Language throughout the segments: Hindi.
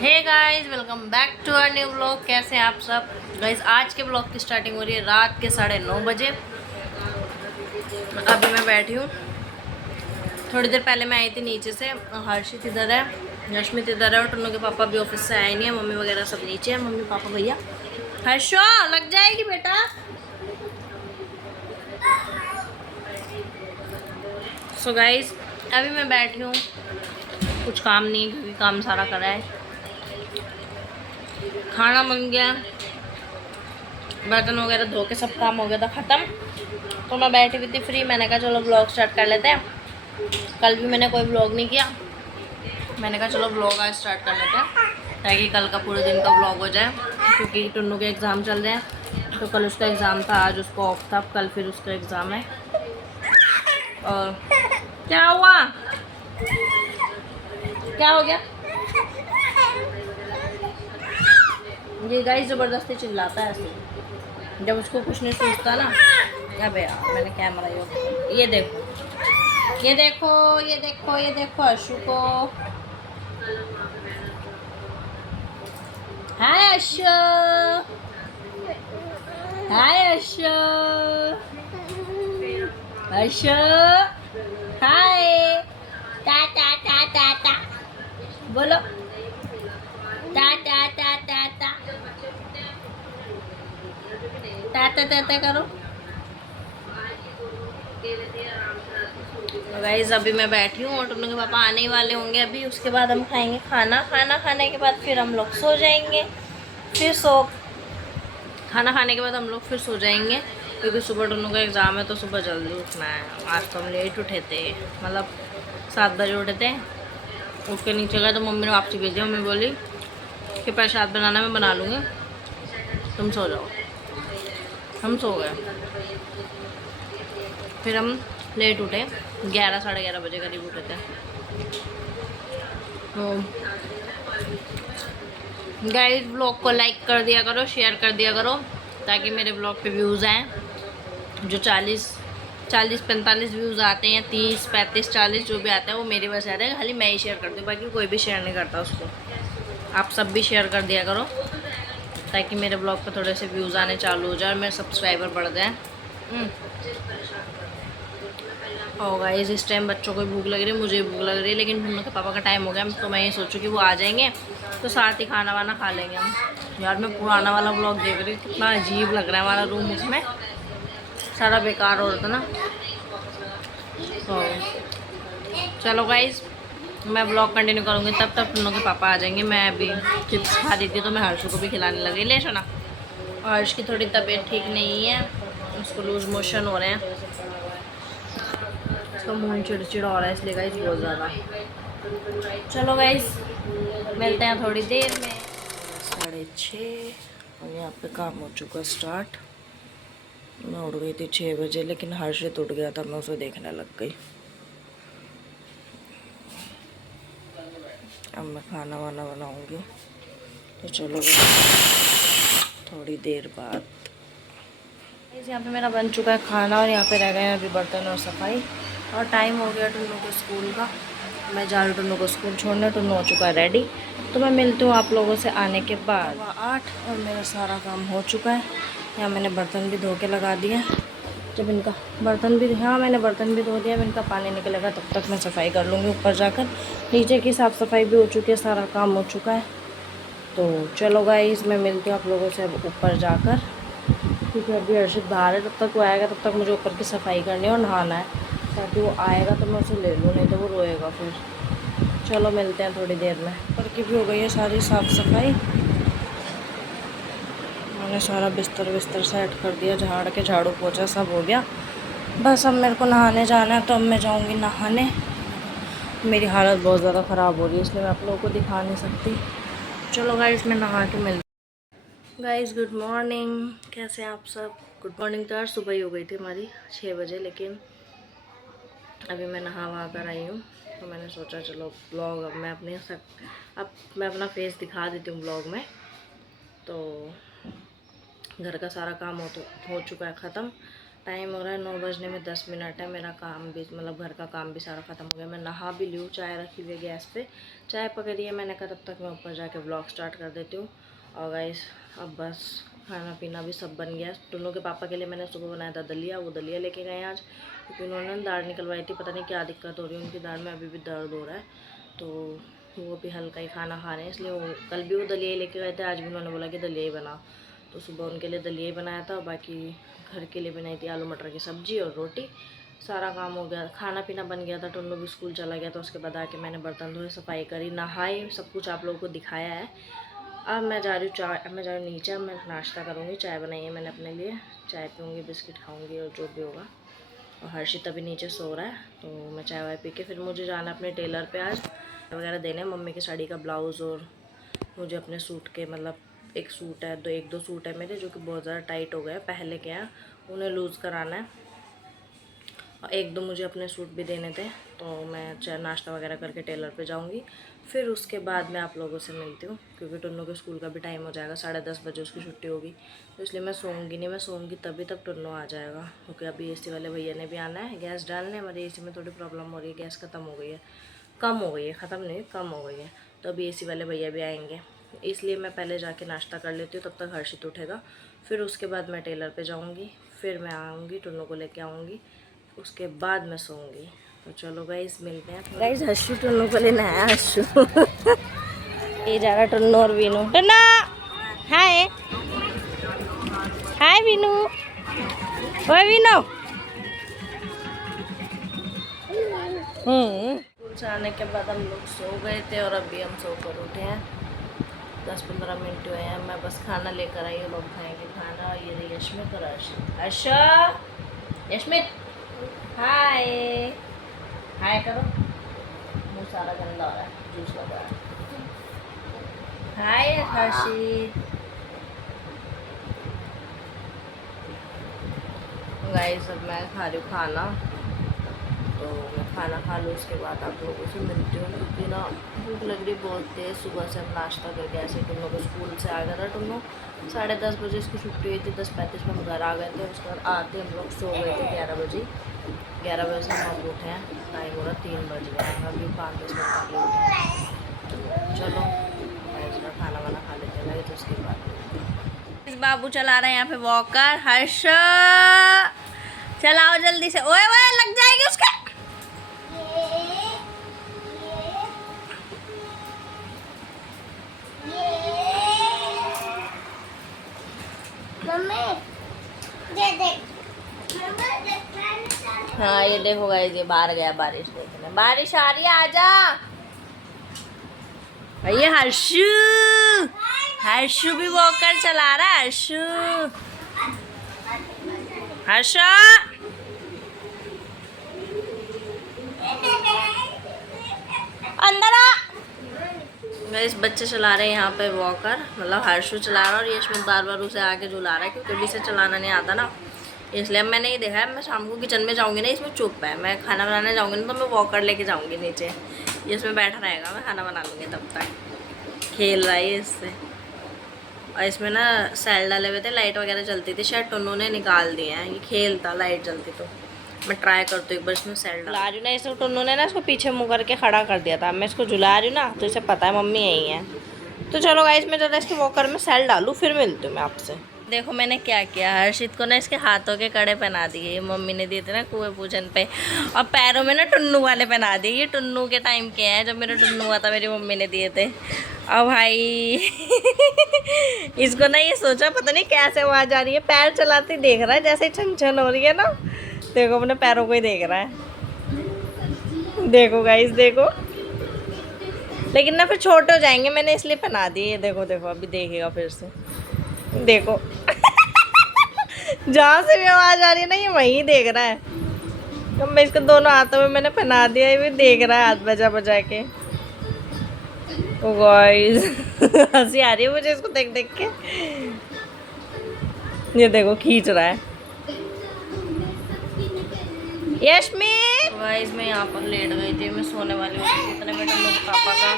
Hey guys, welcome back to our new blog. कैसे हैं आप सब गाइस। आज के ब्लॉग की स्टार्टिंग हो रही है रात के 9:30 बजे। अभी मैं बैठी हूँ। थोड़ी देर पहले मैं आई थी नीचे से। हर्षित इधर है, यशमित इधर है और टुन्नू के पापा भी ऑफिस से आए नहीं है। मम्मी वगैरह सब नीचे है, मम्मी पापा भैया। हर्षो लग जाएगी बेटा। सो गाइस अभी मैं बैठी हूँ, कुछ काम नहीं क्योंकि काम सारा करा है। खाना बन गया, बर्तन वगैरह धो के सब काम हो गया था ख़त्म। तो मैं बैठी हुई थी फ्री। मैंने कहा चलो ब्लॉग स्टार्ट कर लेते हैं। कल भी मैंने कोई ब्लॉग नहीं किया। मैंने कहा चलो ब्लॉग आज स्टार्ट कर लेते हैं ताकि कल का पूरे दिन का ब्लॉग हो जाए, क्योंकि टुन्नू के एग्ज़ाम चल रहे हैं। तो कल उसका एग्ज़ाम था, आज उसको ऑफ था, कल फिर उसका एग्ज़ाम है। और क्या हुआ, क्या हो गया? ये गाइस ज़बरदस्ती चिल्लाता है ऐसे जब उसको कुछ नहीं सोचता ना। अबे यार मैंने कैमरा ये देखो, ये देखो, ये देखो, ये देखो अशु को। हाय अशु, हाय अशु, अशु, हाय। टा टा टा टा टा बोलो, टा टा टा टा टा टा टा टा टा करो। गाइस अभी मैं बैठी हूँ और टुन्नू के पापा आने ही वाले होंगे अभी। उसके बाद हम खाएंगे खाना। खाना खाने के बाद फिर हम लोग सो जाएंगे। खाना खाने के बाद हम लोग फिर सो जाएंगे, क्योंकि सुबह टुन्नू का एग्ज़ाम है तो सुबह जल्दी उठना है। आज तो हम लेट उठे थे, मतलब 7 बजे उठे थे। उठ के नीचे गए तो मम्मी ने वापसी भेजी। मम्मी बोली कि प्रसाद बनाना मैं बना लूँगी, तुम सो जाओ। हम सो गए। फिर हम लेट उठे, 11 साढ़े 11 बजे करीब उठे थे। तो गाइस ब्लॉग को लाइक कर दिया करो, शेयर कर दिया करो, ताकि मेरे ब्लॉग पे व्यूज़ आएँ। जो 40-45 व्यूज़ आते हैं, 30-35-40 जो भी आता है वो मेरी वजह से आ रहा है। खाली मैं ही शेयर करती हूँ, बाकी कोई भी शेयर नहीं करता उसको। आप सब भी शेयर कर दिया करो ताकि मेरे ब्लॉग पे थोड़े से व्यूज़ आने चालू हो जाए और मेरे सब्सक्राइबर बढ़ जाए। और गाइस इस टाइम बच्चों को भूख लग रही है, मुझे भूख लग रही है, लेकिन उन लोग के पापा का टाइम हो गया। तो मैं ये सोचूँ कि वो आ जाएंगे तो साथ ही खाना वाना खा लेंगे हम। यार मैं पुराना वाला ब्लॉग देख रही हूँ, कितना अजीब लग रहा है हमारा रूम, उसमें सारा बेकार हो रहा था ना। तो चलो गाइस मैं ब्लॉग कंटिन्यू करूँगी, तब तक उन लोग के पापा आ जाएंगे। मैं अभी चिप्स खा रही थी तो मैं हर्षू को भी खिलाने लगी। ले सुना, और हर्ष की थोड़ी तबीयत ठीक नहीं है, उसको लूज मोशन हो रहे हैं, उसका मुँह चिड़चिड़ा हो रहा है, इसलिए गाइस बहुत ज़्यादा। चलो गाइस मिलते हैं थोड़ी देर में। 6:30 और यहाँ पे काम हो चुका स्टार्ट। मैं उठ गई थी 6 बजे, लेकिन हर्षित उठ गया था, मैं उसे देखने लग गई। अब मैं खाना वाना बनाऊंगी, तो चलो थोड़ी देर बाद। यहाँ पे मेरा बन चुका है खाना और यहाँ पे रह गए हैं अभी बर्तन और सफाई। और टाइम हो गया टुन्नू को स्कूल का। मैं जा रही हूँ टुन्नू को स्कूल छोड़ने। टुन्नू हो चुका है रेडी, तो मैं मिलती हूँ आप लोगों से आने के बाद। 8 और मेरा सारा काम हो चुका है। यहाँ मैंने बर्तन भी धो के लगा दिया। जब इनका बर्तन भी, हाँ मैंने बर्तन भी धो दिया। अब इनका पानी निकलेगा तब तक मैं सफाई कर लूँगी ऊपर जाकर। नीचे की साफ़ सफाई भी हो चुकी है, सारा काम हो चुका है। तो चलो गाइस मैं मिलती हूँ आप लोगों से अब ऊपर जाकर, क्योंकि अभी हर्षित बाहर है। तब तक वो आएगा, तब तक मुझे ऊपर की सफाई करनी है और नहाना है, ताकि वो आएगा तो मैं उसे ले लूँ, नहीं तो वो रोएगा फिर। चलो मिलते हैं थोड़ी देर में। ऊपर की भी हो गई है सारी साफ़ सफाई। मैंने सारा बिस्तर सेट कर दिया, झाड़ के झाड़ू पोछा सब हो गया। बस अब मेरे को नहाने जाना है, तो अब मैं जाऊँगी नहाने। मेरी हालत बहुत ज़्यादा ख़राब हो रही है, इसलिए मैं आप लोगों को दिखा नहीं सकती। चलो गाइस मैं नहा के मिलती। गाइस गुड मॉर्निंग, कैसे हैं आप सब। गुड मॉर्निंग तो यार सुबह ही हो गई थी हमारी 6 बजे, लेकिन अभी मैं नहा वहा कर आई हूँ। तो मैंने सोचा चलो ब्लॉग अब मैं अपना फेस दिखा देती हूँ ब्लॉग में। तो घर का सारा काम हो चुका है ख़त्म। टाइम हो रहा है 9 बजने में 10 मिनट है। मेरा काम भी मतलब घर का काम भी सारा ख़त्म हो गया। मैं नहा भी लूँ, चाय रखी हुई है गैस पे, चाय पकड़ी है मैंने कहा तब तक मैं ऊपर जाके व्लॉग स्टार्ट कर देती हूँ। और गाइस अब बस खाना पीना भी सब बन गया। टुन्नू के पापा के लिए मैंने सुबह बनाया था दलिया, वो दलिया लेके गए आज, क्योंकि उन्होंने दाढ़ निकलवाई थी। पता नहीं क्या दिक्कत हो रही है उनकी दाढ़ में, अभी भी दर्द हो रहा है, तो वो भी हल्का ही खाना खा रहे हैं, इसलिए वो कल भी वो दलिया ही लेके गए थे, आज भी उन्होंने बोला कि दलिया ही बना, तो सुबह उनके लिए दलिया ही बनाया था। बाकी घर के लिए बनाई थी आलू मटर की सब्ज़ी और रोटी। सारा काम हो गया, खाना पीना बन गया था। टुन्नू भी स्कूल चला गया था, उसके बाद आके मैंने बर्तन धोए, सफाई करी, नहाई, सब कुछ आप लोगों को दिखाया है। अब मैं जा रही हूँ मैं जा रही हूँ नीचे। मैं नाश्ता करूँगी, चाय बनाई है मैंने अपने लिए, चाय पीऊँगी, बिस्किट खाऊँगी और जो भी होगा। और हर्षित अभी नीचे सो रहा है, तो मैं चाय वाय पी के फिर मुझे जाना अपने टेलर पे आज वगैरह देने, मम्मी की साड़ी का ब्लाउज़, और मुझे अपने सूट के मतलब एक सूट है, एक दो सूट है मेरे जो कि बहुत ज़्यादा टाइट हो गए पहले के हैं, उन्हें लूज़ कराना है। और एक दो मुझे अपने सूट भी देने थे, तो मैं नाश्ता वगैरह करके टेलर पे जाऊंगी। फिर उसके बाद मैं आप लोगों से मिलती हूँ, क्योंकि टुन्नू के स्कूल का भी टाइम हो जाएगा, 10:30 बजे उसकी छुट्टी होगी, तो इसलिए मैं सोऊंगी नहीं। मैं सोऊंगी तभी तब टुन्नू आ जाएगा, क्योंकि अभी एसी वाले भैया ने भी आना है गैस डालने। हमारे एसी में थोड़ी प्रॉब्लम हो रही है, गैस ख़त्म हो गई है, कम हो गई है, ख़त्म नहीं कम हो गई है, तो अभी एसी वाले भैया भी आएंगे, इसलिए मैं पहले जाके नाश्ता कर लेती हूँ, तब तक हर्षित उठेगा। फिर उसके बाद मैं टेलर पे जाऊँगी, फिर मैं आऊँगी, टुन्नू को लेके आऊँगी, उसके बाद मैं सोऊंगी। तो चलो गाइस मिलते हैं। गाइस हर्षु टुन्नू को लेना है, हर्षु ये जा रहा टुन्नू और वीनू। टुन्ना हाय, हाय वीनू, ओए वीनू। स्कूल से आने के बाद हम लोग सो गए थे और अभी हम सो कर उठे हैं, 10-15 मिनट हुए हैं। मैं बस खाना लेकर आई, लोग खाएंगे खाना। और ये रही यशमित और हर्षा। यशमित हाय, हाय करो, मुँह सारा गंदा हो रहा है, जूस लग रहा है। हाय हर्षित। गाइस अब मैं खा रही हूँ खाना, तो मैं खाना खा लूँ, उसके बाद आप लोगों से मिलती हूँ, क्योंकि ना भूख लग रही बहुत तेज़। सुबह से हम नाश्ता करके ऐसे टुन्नू को स्कूल से आ गया था। टुन्नू 10:30 बजे इसकी छुट्टी हुई थी, 10:35 में हम घर आ गए थे। उसके बाद आते हम लोग सो गए थे 11 बजे। 11 बजे से हम उठे हैं, टाइम हो रहा 3 बज गए हैं, अभी 5-10 मिनट पहले उठे हैं। चलो मैं खाना वाना खा लेते हैं, तो उसके बाद इस बाबू चला रहे हैं यहाँ पे वॉकर। हर्ष चलाओ जल्दी से, ओए ओए लग जाएगी उसका। हाँ ये देखो गाइस, ये बाहर गया बारिश देखने, बारिश आ रही है, आजा। ये हर्षु, हर्षु भी वॉकर चला रहा है। हर्षु, हर्षा अंदर आ। इस बच्चे चला रहे हैं यहाँ पे वॉकर, मतलब हर्षु चला रहा है, और ये इसमें बार बार उसे आके झुला रहा है, क्योंकि अभी से चलाना नहीं आता ना, इसलिए मैंने ये देखा है। मैं शाम को किचन में जाऊँगी ना, इसमें चुप है, मैं खाना बनाने जाऊँगी ना, तो मैं वॉकर लेके जाऊँगी नीचे, ये इसमें बैठा रहेगा, मैं खाना बना लूँगी तब तक। खेल रहा है इससे, और इसमें ना सेल डाले हुए थे, लाइट वगैरह जलती थी, शायद टुन्नू ने निकाल दिए हैं। ये खेलता लाइट जलती, तो मैं ट्राई करती हूँ एक बार इसमें सेल डाल रही हूँ ना। इसको टुन्नू ने ना इसको पीछे मुँह करके खड़ा कर दिया था, मैं इसको झुला रही हूँ ना, तो इसे पता है मम्मी यही है। तो चलो गाइस मैं ज़्यादा इसके वॉकर में सेल डालूँ, फिर मिलती हूँ मैं आपसे। देखो मैंने क्या किया, हर्षित को ना इसके हाथों के कड़े पहना दिए, ये मम्मी ने दिए थे ना कुएं पूजन पे, और पैरों में ना टुन्नू वाले पहना दिए। ये टुन्नू के टाइम के हैं, जब मेरा टुन्नू हुआ था मेरी मम्मी ने दिए थे। और भाई इसको ना ये सोचा पता नहीं कैसे आवाज़ आ रही है, पैर चलाते देख रहा है, जैसे छन छन हो रही है ना, देखो अपने पैरों को ही देख रहा है। देखो गाइस देखो, लेकिन ना फिर छोटे हो जाएंगे, मैंने इसलिए पहना दिए। देखो देखो अभी देखेगा फिर से, देखो जहाँ से भी आवाज़ आ रही है ना, ये वहीं देख रहा है। तो मैं इसको दोनों हाथों में मैंने पहना दिया, ये भी देख रहा है हाथ बजा बजा के। ओ गाइस हंसी आ रही है मुझे इसको देख देख के। ये देखो खींच रहा है। यशमी गाइस मैं यहाँ पर लेट गई थी, मैं सोने वाली थी, इतने में टुन्नू के पापा का,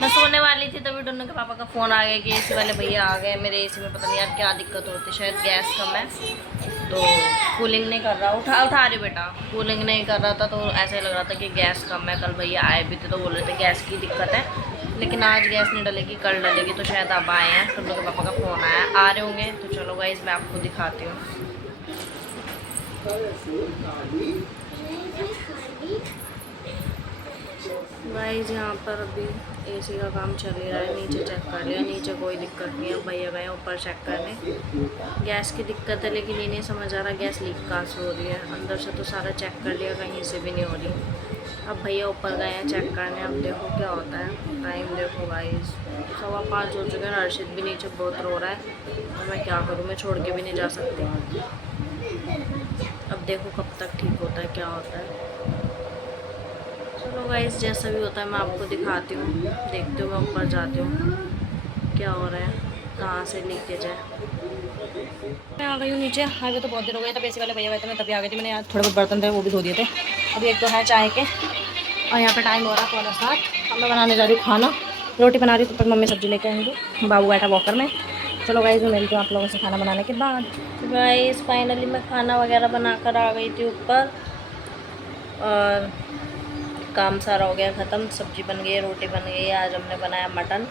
मैं सोने वाली थी तभी टुन्नू के पापा का फ़ोन आ गया कि एसी वाले भैया आ गए। मेरे एसी में पता नहीं यार क्या दिक्कत होती है, शायद गैस कम है। तो कूलिंग नहीं कर रहा, उठा रही बेटा, कूलिंग नहीं कर रहा था तो ऐसे लग रहा था कि गैस कम है। कल भैया आए भी थे तो बोल रहे थे गैस की दिक्कत है, लेकिन आज गैस नहीं डलेगी, कल डलेगी। तो शायद अब आए हैं, सब लोग के पापा का फ़ोन आया, आ रहे होंगे। तो चलो गाइस मैं आपको दिखाती हूँ। गाइस यहाँ पर अभी एसी का काम चल ही रहा है, नीचे चेक कर लिया, नीचे कोई दिक्कत नहीं है। भैया गए ऊपर चेक करने, गैस की दिक्कत है, लेकिन ये नहीं समझ आ रहा गैस लीक कहाँ से हो रही है। अंदर से तो सारा चेक कर लिया, कहीं से भी नहीं हो रही। अब भैया ऊपर गए हैं चेक करने, अब देखो क्या होता है। टाइम देखो गाइस 5:15 हो चुके हैं। अर्शित भी नीचे बहुत रो रहा है, तो मैं क्या करूँ, मैं छोड़ के भी नहीं जा सकती। अब देखो कब तक ठीक होता है, क्या होता है। चलो गाइस जैसा भी होता है मैं आपको दिखाती हूँ, देखती हूँ। मैं ऊपर जाती हूँ क्या हो रहा है, कहाँ से लीकेज है। मैं आ गई हूँ नीचे, आगे तो बहुत देर हो गए, तब एसी वाले भैया गए थे, मैं तभी आ गई थी। मैंने यार थोड़े बहुत बर्तन थे वो भी धो दिए थे। अभी एक तो है चाय के, और यहाँ पे टाइम हो रहा है 7:15। अब मैं बनाने जा रही हूँ खाना, रोटी बना रही हूँ। तब तक मम्मी सब्जी लेके आएंगी, बाबू बैठा वॉकर में। चलो गाइस मैं मिलती हूँ आप लोगों से खाना बनाने के बाद। गाइस फाइनली मैं खाना वगैरह बना कर आ गई थी ऊपर, और काम सारा हो गया ख़त्म। सब्जी बन गई, रोटी बन गई। आज हमने बनाया मटन,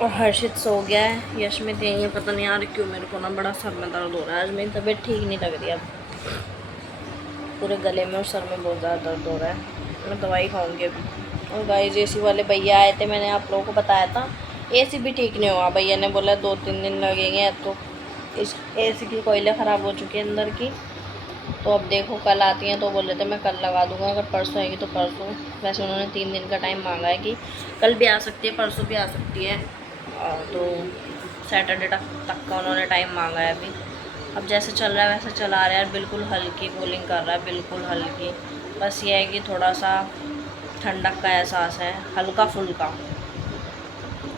और हर्षित सो गया है। यशमित यहीं है, पता नहीं यार क्यों मेरे को ना बड़ा सर में दर्द हो रहा है। आज मेरी तबीयत ठीक नहीं लग रही, अब पूरे गले में और सर में बहुत ज़्यादा दर्द हो रहा है। मैं दवाई खाऊंगी अभी। और गाइस एसी वाले भैया आए थे, मैंने आप लोगों को बताया था। एसी भी ठीक नहीं हुआ, भैया ने बोला 2-3 दिन लगेंगे। तो इस एसी की कोयले ख़राब हो चुकी है अंदर की। तो अब देखो कल आती हैं तो बोल रहे थे मैं कल लगा दूंगा, अगर परसों आएगी तो परसों। वैसे उन्होंने 3 दिन का टाइम मांगा है कि कल भी आ सकती है, परसों भी आ सकती है। तो सैटरडे तक का उन्होंने टाइम मांगा है अभी। अब जैसे चल रहा है वैसे चला रहा है, बिल्कुल हल्की कूलिंग कर रहा है, बिल्कुल हल्की। बस ये है कि थोड़ा सा ठंडक का एहसास है, हल्का फुल्का।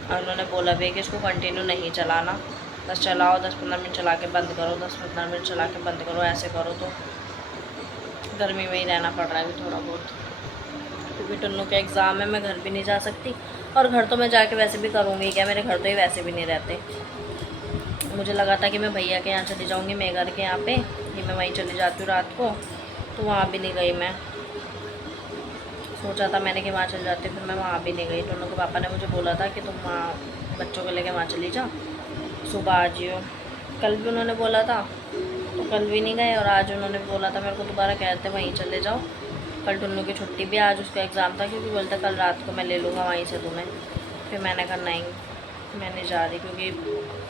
और उन्होंने बोला भी है कि इसको कंटिन्यू नहीं चलाना, बस चलाओ 10-15 मिनट चला के बंद करो, 10-15 मिनट चला के बंद करो, ऐसे करो। तो गर्मी में ही रहना पड़ रहा है अभी थोड़ा बहुत, क्योंकि टुन्नू के एग्ज़ाम है, मैं घर भी नहीं जा सकती। और घर तो मैं जाके वैसे भी करूँगी क्या, मेरे घर तो ही वैसे भी नहीं रहते। मुझे लगा था कि मैं भैया के यहाँ चली जाऊँगी, मेघर के यहाँ पे कि मैं वहीं चली जाती हूँ रात को, तो वहाँ भी नहीं गई मैं। सोचा था मैंने कि वहाँ चली जाती, फिर मैं वहाँ भी नहीं गई। टुन्नू के पापा ने मुझे बोला था कि तुम वहाँ बच्चों को लेके वहाँ चली जाओ, सुबह आ जियो। कल भी उन्होंने बोला था, तो कल भी नहीं गए। और आज उन्होंने बोला था मेरे को दोबारा, कहते वहीं चले जाओ। कल टुन्नू की छुट्टी भी, आज उसका एग्ज़ाम था, क्योंकि बोलता कल रात को मैं ले लूँगा वहीं से तुम्हें। फिर मैंने कहा नहीं मैं नहीं जा रही, क्योंकि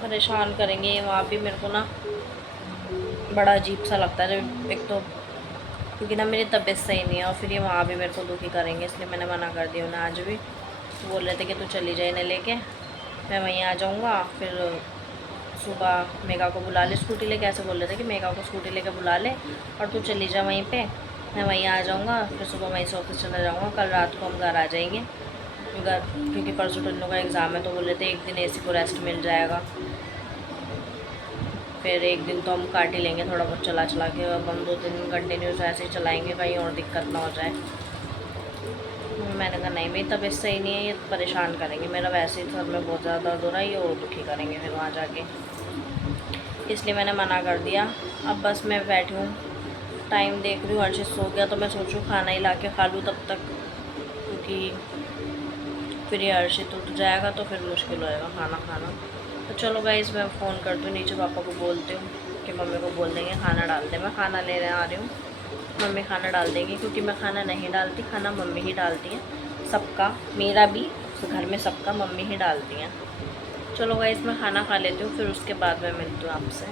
परेशान करेंगे वहाँ भी मेरे को ना, बड़ा अजीब सा लगता है जब एक तो, क्योंकि ना मेरी तबीयत सही नहीं है, और फिर ये वहाँ भी मेरे को दुखी करेंगे, इसलिए मैंने मना कर दिया उन्हें। आज भी तो बोल रहे थे कि तू चली जाए इन्हें लेके, मैं वहीं आ जाऊँगा। फिर सुबह मेघा को बुला ले स्कूटी लेके, ऐसे बोल रहे थे कि मेघा को स्कूटी लेके बुला ले और तू चली जा वहीं पे, मैं वहीं आ जाऊँगा। फिर सुबह वहीं से ऑफिस चला जाऊँगा, कल रात को हम घर आ जाएंगे घर, क्योंकि परसों टुन्नू का एग्ज़ाम है। तो बोल रहे थे एक दिन एसी को रेस्ट मिल जाएगा, फिर एक दिन तो हम काट ही लेंगे थोड़ा बहुत चला चला के। अब हम 2-3 दिन कंटिन्यूस ऐसे ही चलाएँगे, कहीं और दिक्कत ना हो जाए। मैंने कहा नहीं मेरी तबीयत सही नहीं है, ये परेशान करेंगे, मेरा वैसे ही सर में बहुत ज़्यादा दर्द हो रहा है, ये और दुखी करेंगे फिर वहाँ जाके, इसलिए मैंने मना कर दिया। अब बस मैं बैठी हूँ, टाइम देख रही हूँ, हर्षित सो गया तो मैं सोचूँ खाना ही ला के खा लूँ तब तक, क्योंकि फिर ये हर्षित उठ जाएगा तो फिर मुश्किल होएगा खाना खाना। तो चलो गाइस मैं फ़ोन करती हूँ, नीचे पापा को बोलती हूँ कि मम्मी को बोल देंगे खाना डाल दे। मैं खाना लेने आ रही हूँ, मम्मी खाना डाल देंगी, क्योंकि मैं खाना नहीं डालती, खाना मम्मी ही डालती हैं सबका, मेरा भी, घर में सबका मम्मी ही डालती हैं। चलो गाइस मैं खाना खा लेती हूँ, फिर उसके बाद मैं मिलती हूँ आपसे।